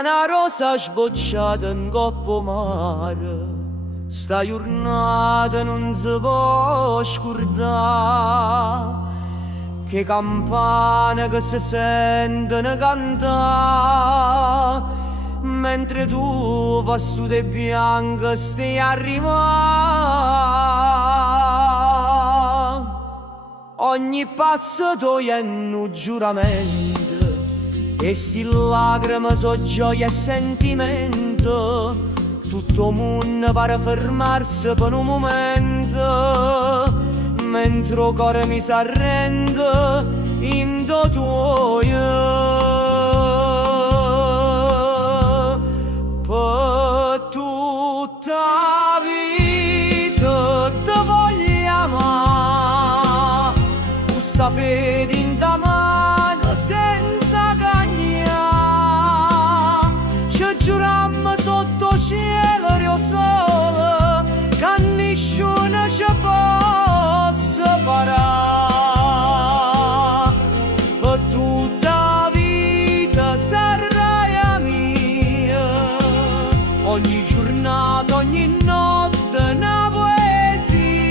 una rosa sbocciata in coppo mare, sta giornata non si può scordare, che campane che si sentono cantare, mentre tu vestute bianche stai arrivando. Ogni passo tuo è un giuramento, e sti lacrime so gioia e sentimento. Tutto il mondo pare fermarsi per un momento, mentre il cuore mi s'arrende in do tuo per tutta la vita ti voglio amare, questa fede in ta mano senza cagnà, ci giurammo sotto cielo rio sole che nessuno ci può separare. Per tutta la vita sarai mia, ogni giornata, ogni notte una poesia,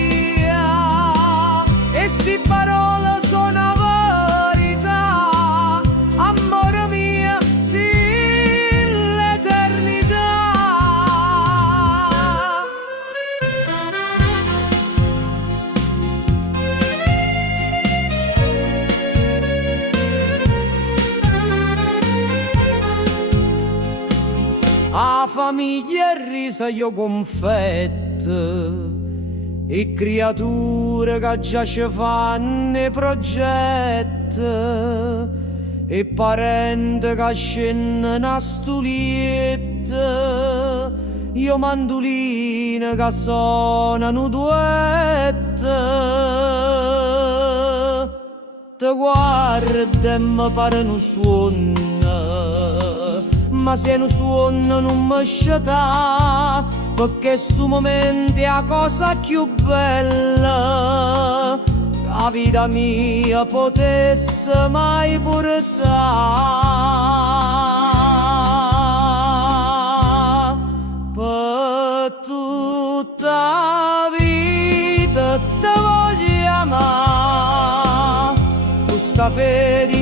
e sti parole sono verità, amore mio, sì, l'eternità. A famiglia e risa io confetto, e creature che già ci fanno progetti, e parenti che scendono a stuliette, io mandoline che suonano duette. Te guardo e mi pare un suono, ma se un suono non mi sceta, perché stu momento è la cosa più bella che la vita mia potesse mai portare. Per tutta la vita ti voglio amare, questa fede